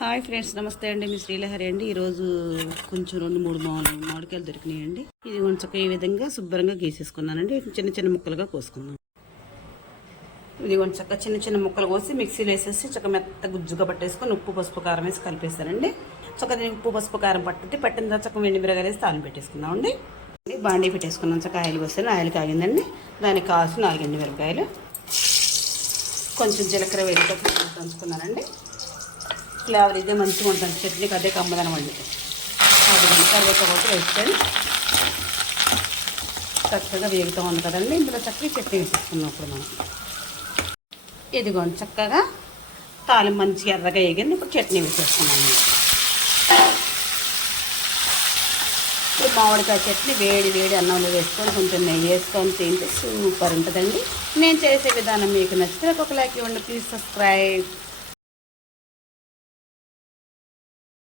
Hi friends, నమస్తే అండి. మీ శ్రీలహరి అండి. ఈరోజు కొంచెం 2-3 మామిడికాయలు దొరికినాయండి. ఇది కొంచెం ఈ విధంగా శుభ్రంగా గీసేసుకున్నానండి. చిన్న చిన్న ముక్కలుగా కోసుకున్నాను. ఇది కొంచెం చిన్న చిన్న ముక్కలు కోసి మిక్సీలో వేసేసి చక్క మెత్త గుజ్జుగా పట్టేసుకొని ఉప్పు పసుపు కారం వేసి కలిపేస్తానండి. చక్క దీనికి ఉప్పు పసుపు కారం పట్టిన తర్వాత చక్క వెండి మిరగాయలు వేసి తాలింపు పెట్టేసుకుందామండి. బాండీ పెట్టేసుకున్నాం. చక్క ఆయిల్ పోస్తాను. ఆయిల్ కాగిందండి. దానికి కావాల్సిన 4 ఎండు మిరపకాయలు, కొంచెం జీలకర్ర వేడితో దంచుకున్నానండి. ఫ్లేవర్ ఇదే మంచిగా ఉంటుంది. చట్నీకి అదే కమ్మదనం అండి. అది తర్వాత ఒకటి వేసుకొని చక్కగా వేగుతూ ఉంది కదండి. ఇందులో చక్కగా చట్నీ వేసేసుకున్నాం. ఇప్పుడు మనం ఇదిగోండి చక్కగా తాలింపు మంచిగా ఎర్రగా వేగింది. ఇప్పుడు చట్నీ వేసేసుకున్నాము. ఇప్పుడు మామిడికాయ చట్నీ వేడి వేడి అన్నంలో వేసుకొని కొంచెం నెయ్యి వేసుకొని తింటే సూపర్ ఉంటుందండి. నేను చేసే విధానం మీకు నచ్చితే ఒక లైక్ ఇవ్వండి. Please subscribe.